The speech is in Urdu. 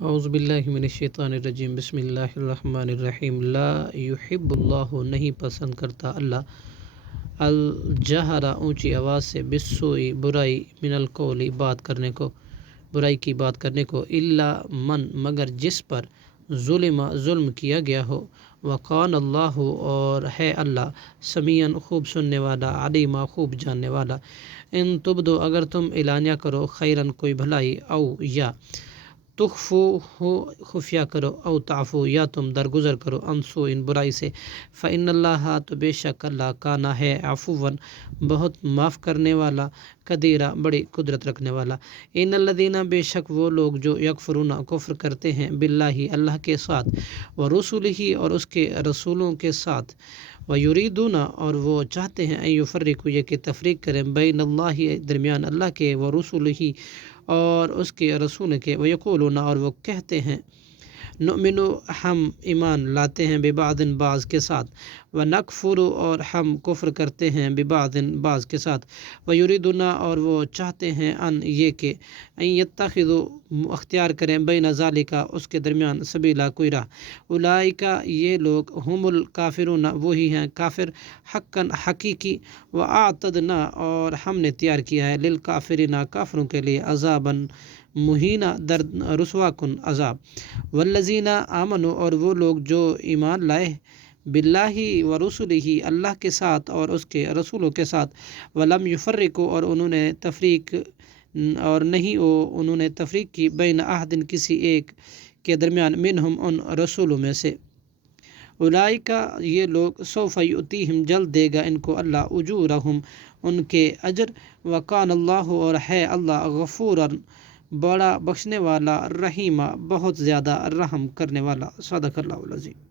اعوذ باللہ من الشیطان الرجیم بسم اللہ الرحمن الرحیم لا یحب اللہ نہیں پسند کرتا اللہ الجہر اونچی آواز سے بالسوء برائی من القول برائی کی بات کرنے کو الا من مگر جس پر ظلم کیا گیا ہو وقان اللہ اور ہے اللہ سمیعاً خوب سننے والا علیما خوب جاننے والا ان تبدو اگر تم اعلانیہ کرو خیراً کوئی بھلائی او یا تخفو ہو خفیہ کرو او تعفو یا تم درگزر کرو انسو ان برائی سے فإن اللہ تو بے شک اللہ کانا ہے عفواً بہت معاف کرنے والا قدیرہ بڑی قدرت رکھنے والا ان الذین بے شک وہ لوگ جو یکفرون کفر کرتے ہیں باللہ اللہ کے ساتھ ورسولہ اور اس کے رسولوں کے ساتھ ویریدون اور وہ چاہتے ہیں ان یفرقوا یہ کہ تفریق کریں بین اللہ درمیان اللہ کے ورسولہ اور اس کے رسول کے ویقولون اور وہ کہتے ہیں نؤمن ہم ایمان لاتے ہیں ببعض بعض کے ساتھ ونکفر اور ہم کفر کرتے ہیں ببعض بعض کے ساتھ ویریدون اور وہ چاہتے ہیں ان یہ کہ ان یتخذوا اختیار کریں بین ذالک اس کے درمیان سبیلا کوئی راہ اولئک یہ لوگ ہم الکافرون وہی ہیں کافر حقا حقیقی واعتدنا اور ہم نے تیار کیا ہے للکافرین کافروں کے لیے عذابا مہینہ درد رسوا کن عذاب والذین آمنوا اور وہ لوگ جو ایمان لائے باللہ ورسولہ اللہ کے ساتھ اور اس کے رسولوں کے ساتھ ولم یفرقوا اور انہوں نے تفریق کی بین احد کسی ایک کے درمیان منہم ان رسولوں میں سے اولئک یہ لوگ سوف یؤتیہم جلد دے گا ان کو اللہ اجورہم ان کے اجر وکان اللہ اور ہے اللہ غفوراً بڑا بخشنے والا رحیمہ بہت زیادہ رحم کرنے والا صدق اللہ العظیم۔